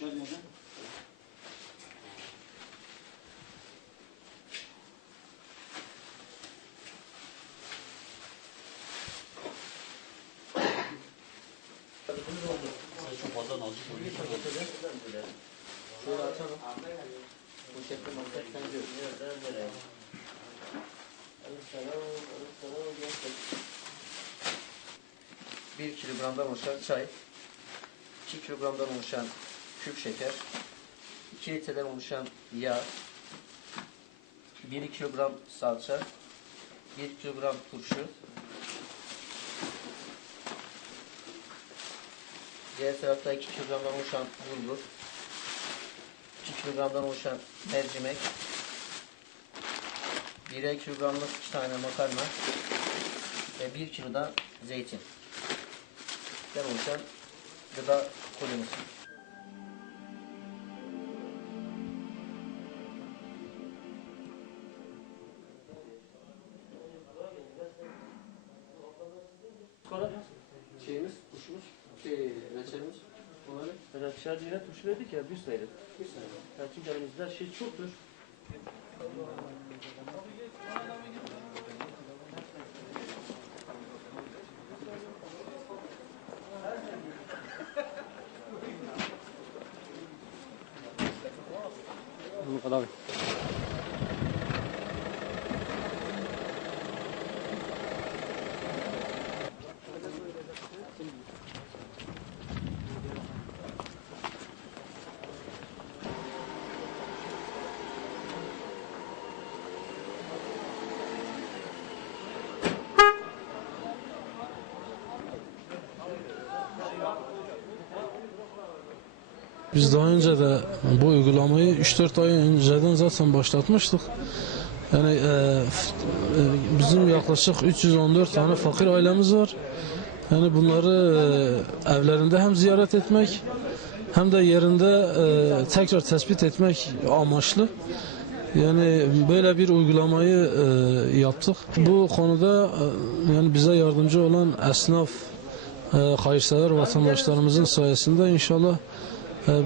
Şöyle açalım. Bu şekilde mantık sen görüyorsun. 1 kilogramdan oluşan çay, 2 kilogramdan oluşan küp şeker, 2 litreden oluşan yağ, 1 kilogram salça, 1 kilogram turşu, diğer tarafta 2 kilogramdan oluşan bulgur, 2 kilogramdan oluşan mercimek, 1 kilogramlık 2 tane makarna ve 1 kilodan zeytin. Oluşan gıda kolimiz. Sonra şeyimiz, kuşumuz, reçelimiz. Reçel yine turşu verdik ya, bir sayılır. Yani çünkü elimizde şey çoktur. Bu kadar. Biz daha önce de bu uygulamayı 3-4 ay önceden zaten başlatmıştık. Yani bizim yaklaşık 314 tane fakir ailemiz var. Yani bunları evlerinde hem ziyaret etmek hem de yerinde tekrar tespit etmek amaçlı. Yani böyle bir uygulamayı yaptık. Bu konuda yani bize yardımcı olan esnaf, hayırsever vatandaşlarımızın sayesinde inşallah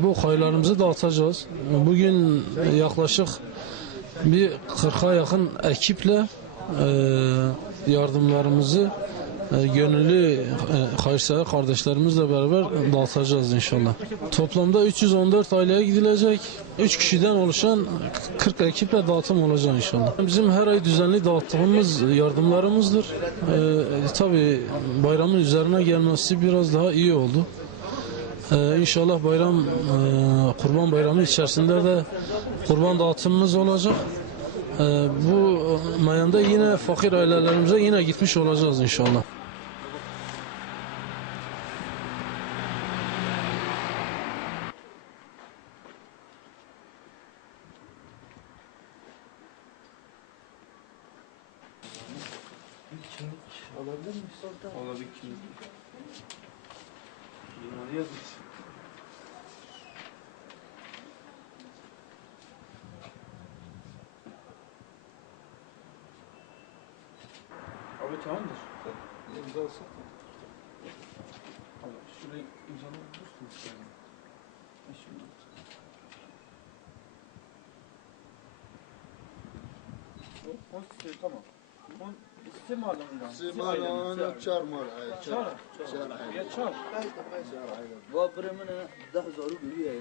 bu hayırlarımızı dağıtacağız. Bugün yaklaşık bir 40'a yakın ekiple yardımlarımızı gönüllü hayırsever kardeşlerimizle beraber dağıtacağız inşallah. Toplamda 314 aileye gidilecek. 3 kişiden oluşan 40 ekiple dağıtım olacak inşallah. Bizim her ay düzenli dağıttığımız yardımlarımızdır. Tabii bayramın üzerine gelmesi biraz daha iyi oldu. İnşallah bayram, Kurban Bayramı içerisinde de kurban dağıtımımız olacak. Bu mayanda yine fakir ailelerimize yine gitmiş olacağız inşallah. Alabilir miyiz? Olabilir kimlik. Bunları yazmış. Abi tamamdır. İmza alsak. Abi şurayı imzalayabilir misiniz? Şimdi. O tamam. سيمانة شهر مرة شهر يا شهر وابرمنا ده زارو بيجي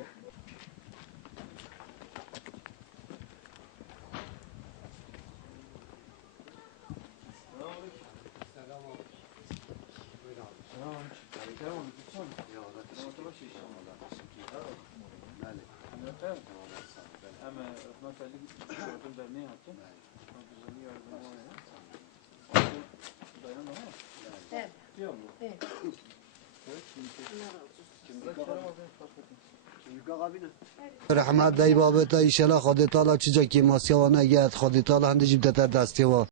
Ama mesela yardım vermeye yaptım. Güzel yardım var ya. Dayanamam ama. Evet. Diyor mu? Evet. رحمت دای بابت ایشالا خودت تعالی چیزا که ماسیا و نگهت خودت تعالی هندجیم تر دستی و